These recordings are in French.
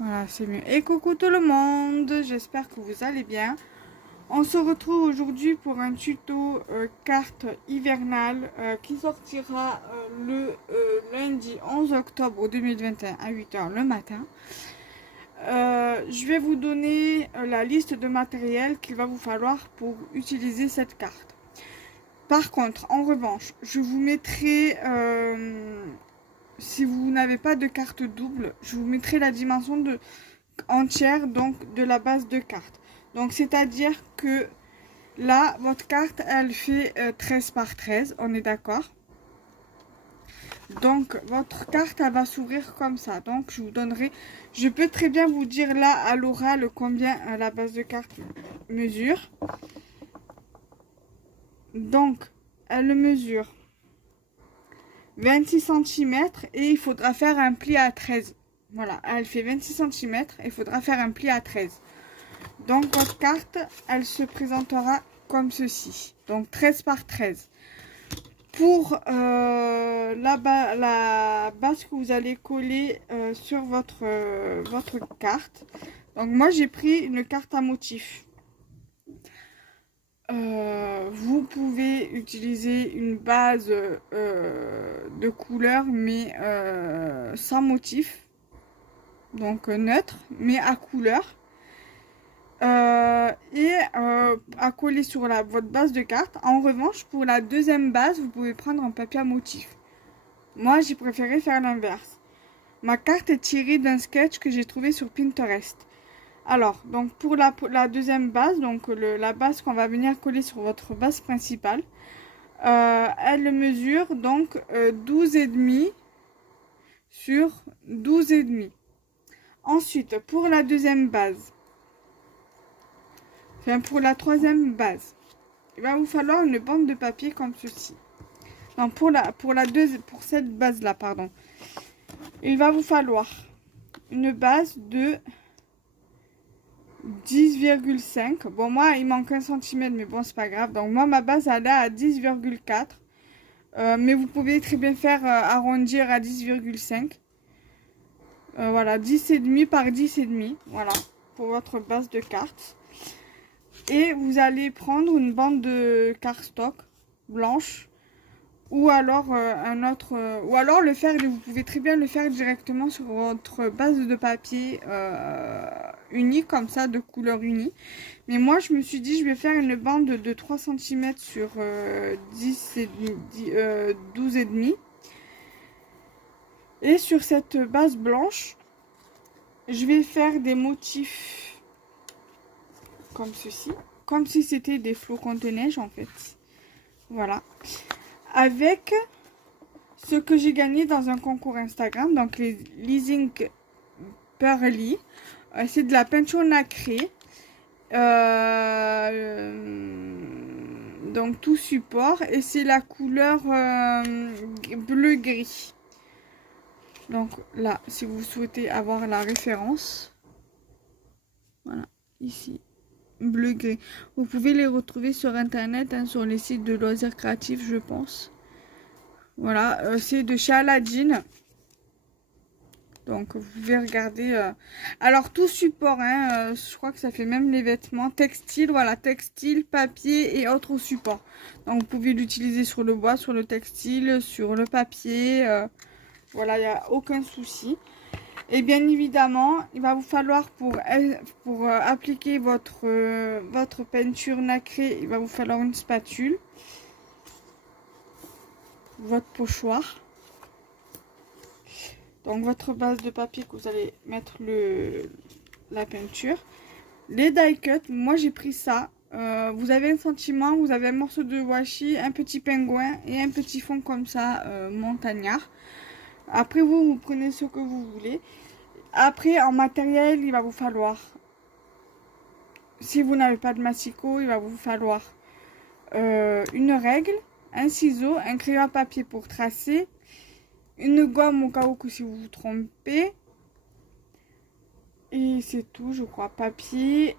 Voilà, c'est mieux. Et coucou tout le monde, j'espère que vous allez bien. On se retrouve aujourd'hui pour un tuto carte hivernale qui sortira le lundi 11 octobre 2021 à 8 h le matin. Je vais vous donner la liste de matériel qu'il va vous falloir pour utiliser cette carte. Par contre, en revanche, je vous mettrai, si vous n'avez pas de carte double, je vous mettrai la dimension entière donc de la base de carte. Donc c'est-à-dire que là, votre carte, elle fait 13 par 13, on est d'accord? Donc votre carte, elle va s'ouvrir comme ça. Donc je vous donnerai, je peux très bien vous dire là à l'oral combien la base de carte mesure. Donc elle mesure 26 cm et il faudra faire un pli à 13. Voilà, elle fait 26 cm et il faudra faire un pli à 13. Donc votre carte, elle se présentera comme ceci. Donc 13 par 13. Pour la base que vous allez coller sur votre carte. Donc moi j'ai pris une carte à motif. Vous pouvez utiliser une base de couleur mais sans motif. Donc neutre mais à couleur. À coller sur votre base de carte. En revanche, pour la deuxième base, vous pouvez prendre un papier à motif. Moi, j'ai préféré faire l'inverse. Ma carte est tirée d'un sketch que j'ai trouvé sur Pinterest. Alors, donc pour la deuxième base, donc la base qu'on va venir coller sur votre base principale, elle mesure donc 12,5 sur 12,5. Ensuite, pour la deuxième base, enfin pour la troisième base, il va vous falloir une bande de papier comme ceci. Non, pour cette base là, pardon. Il va vous falloir une base de 10,5. Bon, moi, il manque 1 cm, mais bon, c'est pas grave. Donc, moi, ma base, elle est à 10,4. Mais vous pouvez très bien faire arrondir à 10,5. Voilà, 10,5 par 10,5. Voilà, pour votre base de carte. Et vous allez prendre une bande de cardstock blanche. Ou alors ou alors le faire, vous pouvez très bien le faire directement sur votre base de papier unie, comme ça, de couleur unie. Mais moi, je me suis dit, je vais faire une bande de 3 cm sur 12,5. Et sur cette base blanche, je vais faire des motifs comme ceci. Comme si c'était des flocons de neige, en fait. Voilà. Avec ce que j'ai gagné dans un concours Instagram, donc les Leasing Pearly. C'est de la peinture nacrée. Donc tout support. Et c'est la couleur bleu-gris. Donc là, si vous souhaitez avoir la référence. Voilà, ici. Bleu-gris. Vous pouvez les retrouver sur internet, hein, sur les sites de loisirs créatifs, je pense. Voilà, c'est de chez Aladdin. Donc vous pouvez regarder. Alors tout support, hein, je crois que ça fait même les vêtements. Textile, voilà, textile, papier et autres supports. Donc vous pouvez l'utiliser sur le bois, sur le textile, sur le papier. Voilà, il n'y a aucun souci. Et bien évidemment, il va vous falloir pour appliquer votre peinture nacrée, il va vous falloir une spatule, votre pochoir. Donc votre base de papier que vous allez mettre la peinture. Les die cut, moi j'ai pris ça. Vous avez un sentiment, vous avez un morceau de washi, un petit pingouin et un petit fond comme ça, montagnard. Après vous prenez ce que vous voulez. Après en matériel, il va vous falloir, si vous n'avez pas de massicot, il va vous falloir une règle, un ciseau, un crayon à papier pour tracer, une gomme au cas où si vous vous trompez. Et c'est tout, je crois. Papier.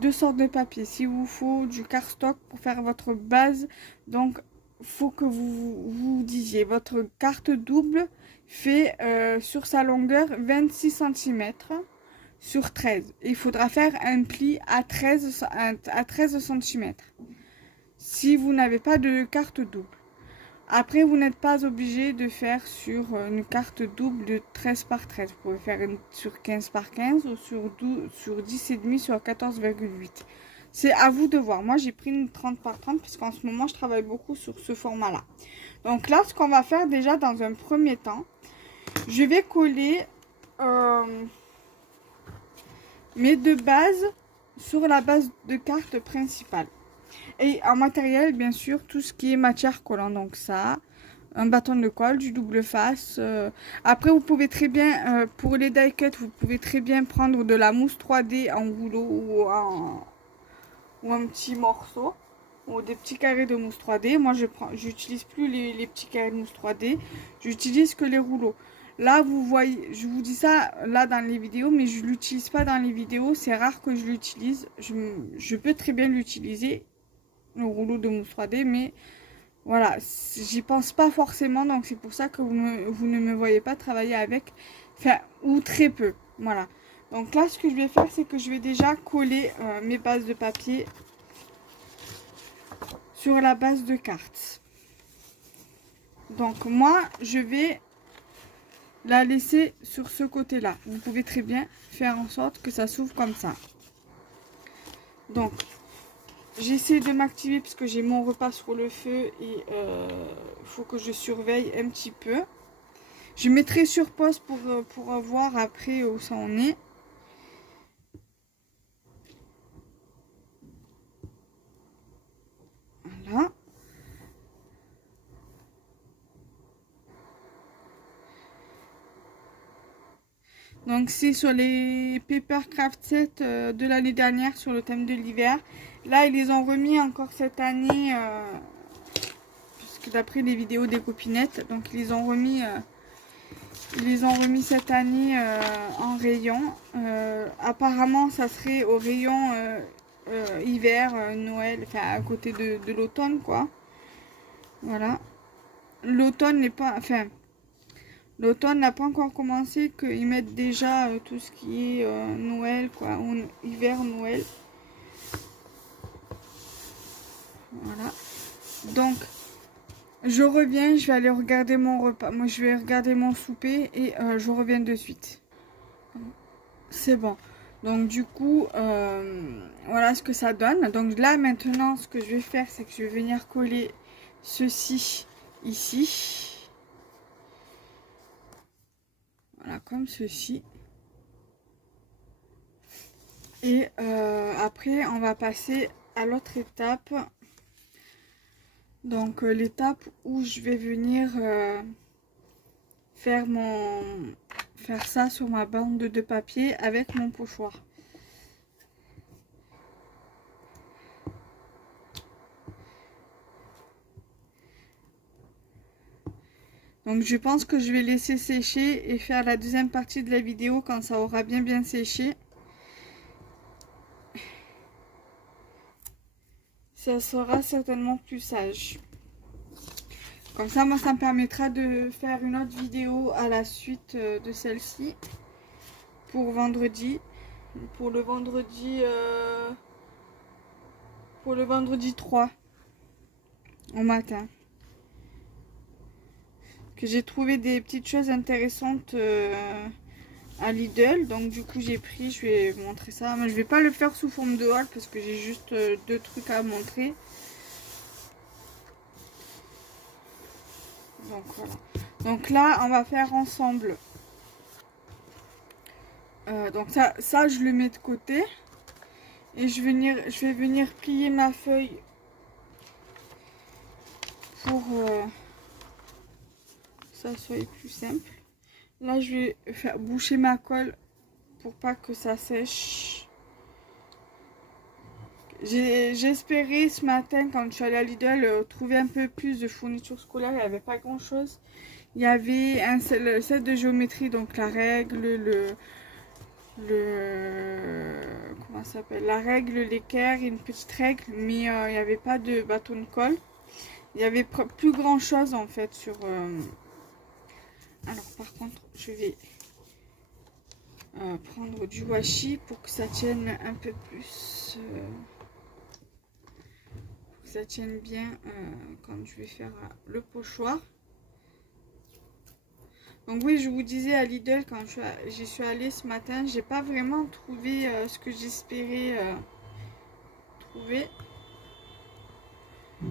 Deux sortes de papier. S'il vous faut du cardstock pour faire votre base. Donc, faut que vous disiez votre carte double fait sur sa longueur 26 cm sur 13. Il faudra faire un pli à 13 cm si vous n'avez pas de carte double. Après, vous n'êtes pas obligé de faire sur une carte double de 13 par 13. Vous pouvez faire une sur 15 par 15 ou sur 12, sur 10,5 sur 14,8. C'est à vous de voir. Moi, j'ai pris une 30 par 30 parce qu'en ce moment, je travaille beaucoup sur ce format-là. Donc là, ce qu'on va faire déjà dans un premier temps, je vais coller mes deux bases sur la base de carte principale. Et en matériel, bien sûr, tout ce qui est matière collante. Donc ça, un bâton de colle, du double face. Après, vous pouvez très bien, pour les die cut, vous pouvez très bien prendre de la mousse 3D en rouleau ou un petit morceau. Ou des petits carrés de mousse 3D. Moi, j'utilise plus les petits carrés de mousse 3D. J'utilise que les rouleaux. Là, vous voyez, je vous dis ça là dans les vidéos, mais je ne l'utilise pas dans les vidéos. C'est rare que je l'utilise. Je peux très bien l'utiliser, le rouleau de mousse 3D, mais voilà, j'y pense pas forcément. Donc, c'est pour ça que vous ne me voyez pas travailler avec, enfin, ou très peu. Voilà. Donc là, ce que je vais faire, c'est que je vais déjà coller mes bases de papier sur la base de carte. Donc moi, je vais la laisser sur ce côté-là. Vous pouvez très bien faire en sorte que ça s'ouvre comme ça. Donc, j'essaie de m'activer parce que j'ai mon repas sur le feu et il faut que je surveille un petit peu. Je mettrai sur pause pour voir après où ça en est. Voilà. Donc c'est sur les Papercraft Set de l'année dernière sur le thème de l'hiver. Là ils les ont remis encore cette année, puisque d'après les vidéos des copinettes, donc ils les ont remis cette année en rayon. Apparemment ça serait au rayon hiver, Noël, enfin à côté de l'automne quoi. Voilà. L'automne n'est pas, enfin l'automne n'a pas encore commencé, qu'ils mettent déjà tout ce qui est Noël, quoi, hiver, Noël. Voilà. Donc, je reviens, je vais aller regarder mon repas. Moi, je vais regarder mon souper et je reviens de suite. C'est bon. Donc, du coup, voilà ce que ça donne. Donc là, maintenant, ce que je vais faire, c'est que je vais venir coller ceci ici. Voilà, comme ceci. Et après, on va passer à l'autre étape. Donc, l'étape où je vais venir faire ça sur ma bande de papier avec mon pochoir. Donc, je pense que je vais laisser sécher et faire la deuxième partie de la vidéo quand ça aura bien séché. Ça sera certainement plus sage. Comme ça, moi, ça me permettra de faire une autre vidéo à la suite de celle-ci. Pour vendredi. Pour le vendredi 3. Au matin. Que j'ai trouvé des petites choses intéressantes à Lidl. Donc, du coup, j'ai pris. Je vais vous montrer ça. Mais je vais pas le faire sous forme de haul parce que j'ai juste deux trucs à montrer. Donc voilà. Donc là, on va faire ensemble. Donc ça, je le mets de côté. Et je vais venir plier ma feuille pour que ça soit plus simple. Là, je vais faire boucher ma colle pour pas que ça sèche. J'ai espéré ce matin, quand je suis allée à Lidl, trouver un peu plus de fournitures scolaires. Il n'y avait pas grand chose. Il y avait le set de géométrie, donc la règle, comment ça s'appelle, la règle, l'équerre, une petite règle, mais il n'y avait pas de bâton de colle. Il y avait plus grand chose en fait sur... Alors par contre, je vais prendre du washi pour que ça tienne un peu plus... pour que ça tienne bien quand je vais faire le pochoir. Donc oui, je vous disais à Lidl, quand j'y suis allée ce matin, j'ai pas vraiment trouvé ce que j'espérais trouver.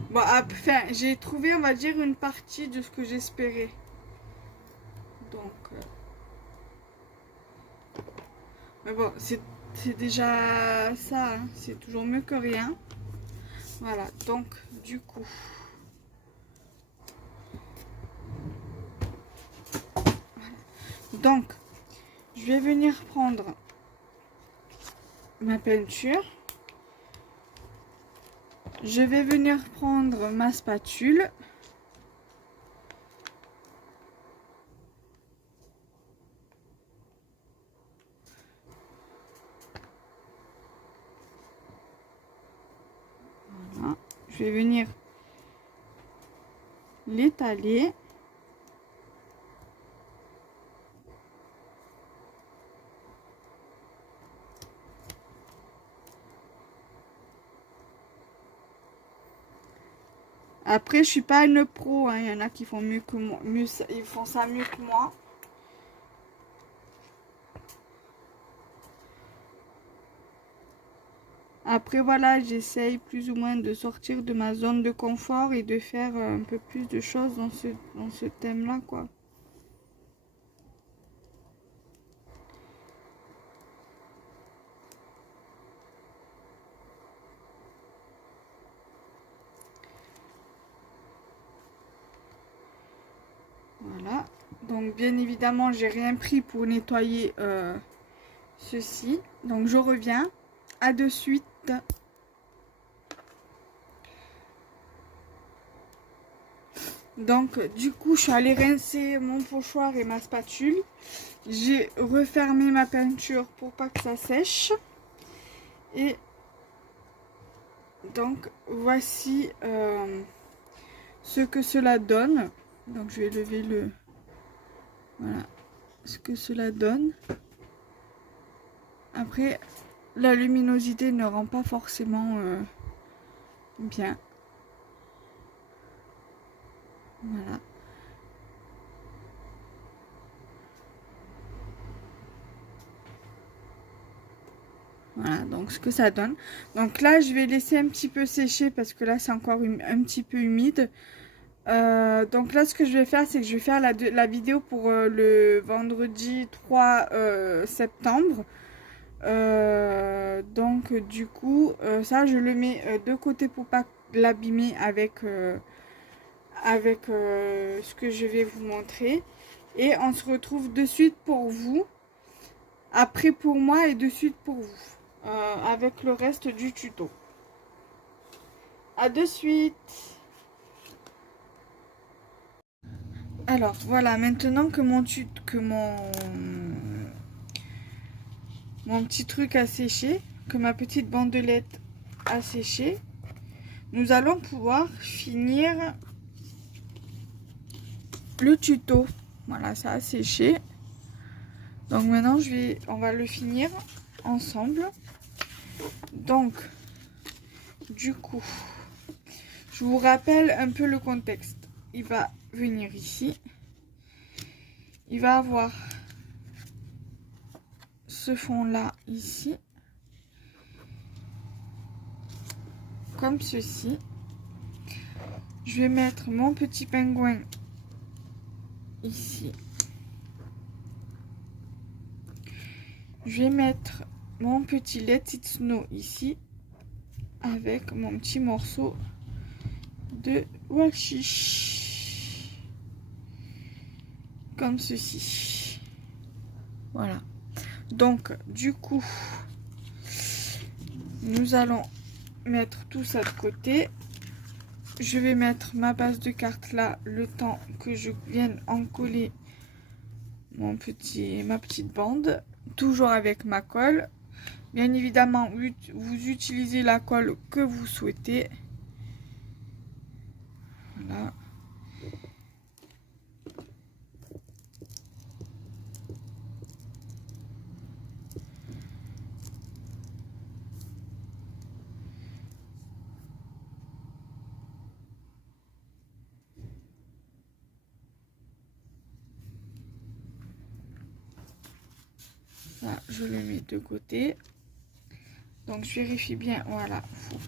Bon, enfin, j'ai trouvé, on va dire, une partie de ce que j'espérais. Donc... mais bon, c'est déjà ça, hein. C'est toujours mieux que rien. Voilà, donc du coup... Donc, je vais venir prendre ma peinture. Je vais venir prendre ma spatule. Voilà. Je vais venir l'étaler. Après, je suis pas une pro, hein. Il y en a qui font mieux que moi, ils font ça mieux que moi. Après, voilà, j'essaye plus ou moins de sortir de ma zone de confort et de faire un peu plus de choses dans ce thème-là, quoi. Voilà. Donc, bien évidemment, j'ai rien pris pour nettoyer ceci. Donc, je reviens. À de suite. Donc, du coup, je suis allée rincer mon pochoir et ma spatule. J'ai refermé ma peinture pour pas que ça sèche. Et donc, voici ce que cela donne. Donc, je vais lever le... Voilà ce que cela donne. Après, la luminosité ne rend pas forcément bien. Voilà. Voilà, donc ce que ça donne. Donc là, je vais laisser un petit peu sécher parce que là, c'est encore un petit peu humide. Donc là, ce que je vais faire, c'est que je vais faire la vidéo pour le vendredi 3 septembre. Donc du coup, ça, je le mets de côté pour pas l'abîmer avec ce que je vais vous montrer. Et on se retrouve de suite pour vous. Après pour moi et de suite pour vous. Avec le reste du tuto. À de suite. Alors voilà, maintenant que mon petit truc a séché, que ma petite bandelette a séché, nous allons pouvoir finir le tuto. Voilà, ça a séché. Donc maintenant on va le finir ensemble. Donc du coup, je vous rappelle un peu le contexte. Il va venir ici. Il va avoir ce fond là ici. Comme ceci. Je vais mettre mon petit pingouin ici. Je vais mettre mon petit Let It Snow ici. Avec mon petit morceau de washi. Comme ceci. Voilà. Donc, du coup, nous allons mettre tout ça de côté. Je vais mettre ma base de carte là, le temps que je vienne en coller ma petite bande. Toujours avec ma colle. Bien évidemment, vous utilisez la colle que vous souhaitez. Voilà. Ça, je le mets de côté. Donc je vérifie bien, voilà.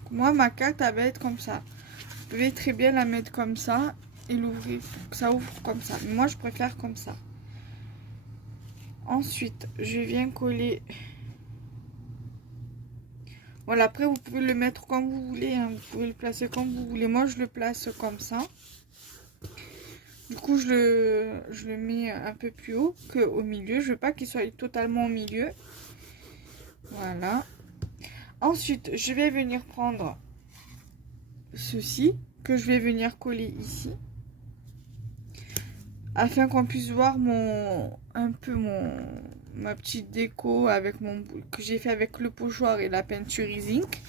Moi ma carte elle va être comme ça. Vous pouvez très bien la mettre comme ça et l'ouvrir, ça ouvre comme ça. Mais moi je préfère comme ça. Ensuite, je viens coller. Voilà, après vous pouvez le mettre comme vous voulez, hein. Vous pouvez le placer comme vous voulez. Moi je le place comme ça. Du coup je le mets un peu plus haut qu'au milieu. Je veux pas qu'il soit totalement au milieu. Voilà. Ensuite, je vais venir prendre ceci que je vais venir coller ici afin qu'on puisse voir ma petite déco avec que j'ai fait avec le pochoir et la peinture Ink.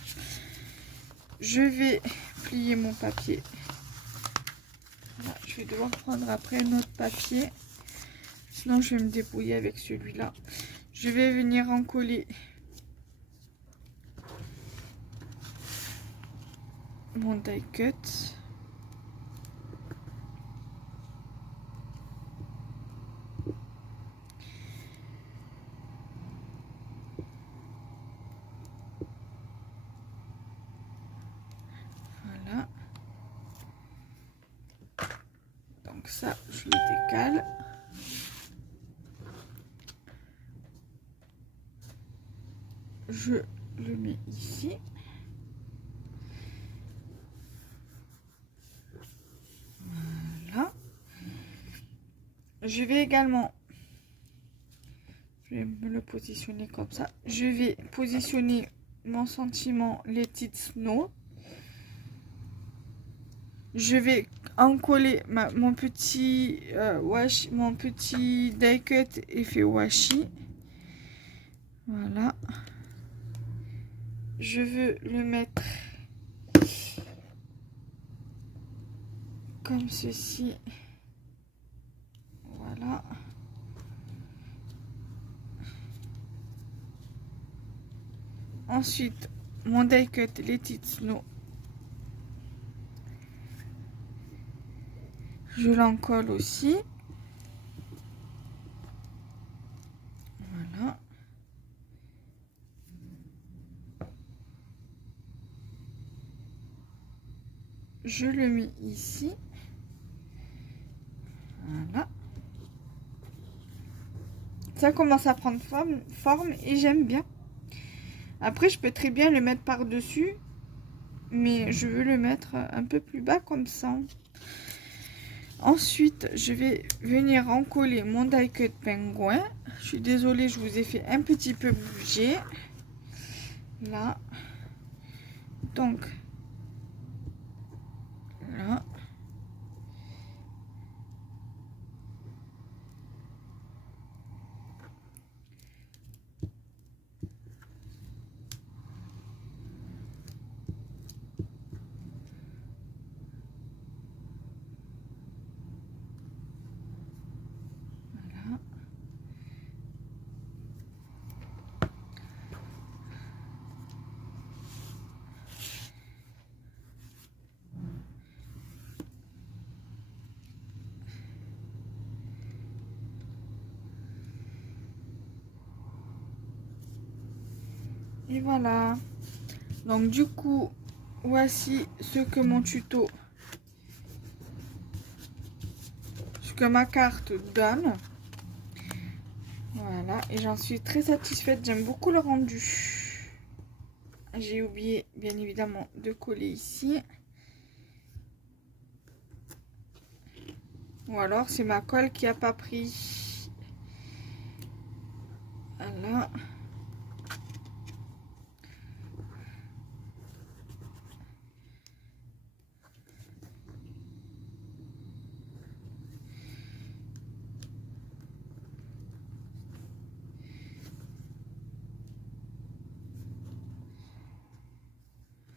Je vais plier mon papier. Voilà, je vais devoir prendre après un autre papier, sinon je vais me débrouiller avec celui-là. Je vais venir en coller mon die cut. Voilà. Donc ça, je le décale. Je le mets ici. Voilà. Je vais également, je vais me le positionner comme ça. Je vais positionner mon sentiment Let It Snow. Je vais en coller mon petit washi, mon petit die cut effet washi. Voilà. Je veux le mettre comme ceci. Voilà. Ensuite, mon die cut Let It Snow. Je l'en colle aussi. Voilà. Je le mets ici. Voilà. Ça commence à prendre forme et j'aime bien. Après, je peux très bien le mettre par-dessus, mais je veux le mettre un peu plus bas comme ça. Ensuite, je vais venir en coller mon die cut pingouin. Je suis désolée, je vous ai fait un petit peu bouger. Là. Donc, là. Et voilà. Donc du coup, voici ce que mon tuto, ce que ma carte donne. Voilà, et j'en suis très satisfaite. J'aime beaucoup le rendu. J'ai oublié, bien évidemment, de coller ici. Ou alors, c'est ma colle qui a pas pris. Voilà.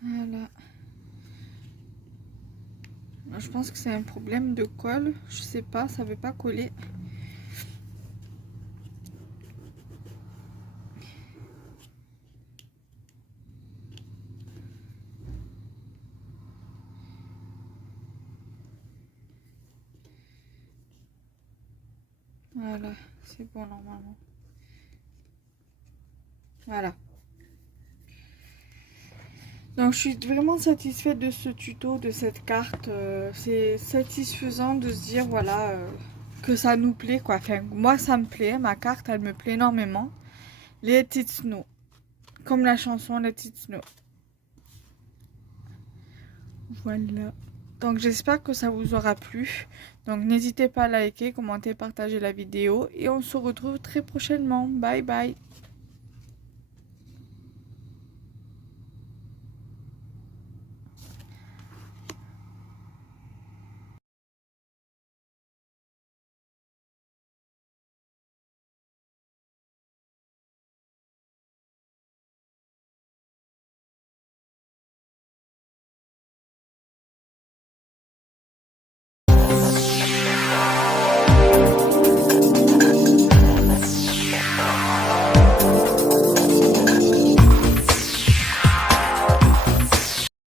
Voilà. je pense que c'est un problème de colle. Je sais pas, ça veut pas coller. Voilà, c'est bon normalement. Voilà. Donc je suis vraiment satisfaite de ce tuto, de cette carte. C'est satisfaisant de se dire voilà que ça nous plaît quoi. Enfin moi ça me plaît, ma carte elle me plaît énormément. Let it snow, comme la chanson Let it snow. Voilà. Donc j'espère que ça vous aura plu. Donc n'hésitez pas à liker, commenter, partager la vidéo et on se retrouve très prochainement. Bye bye.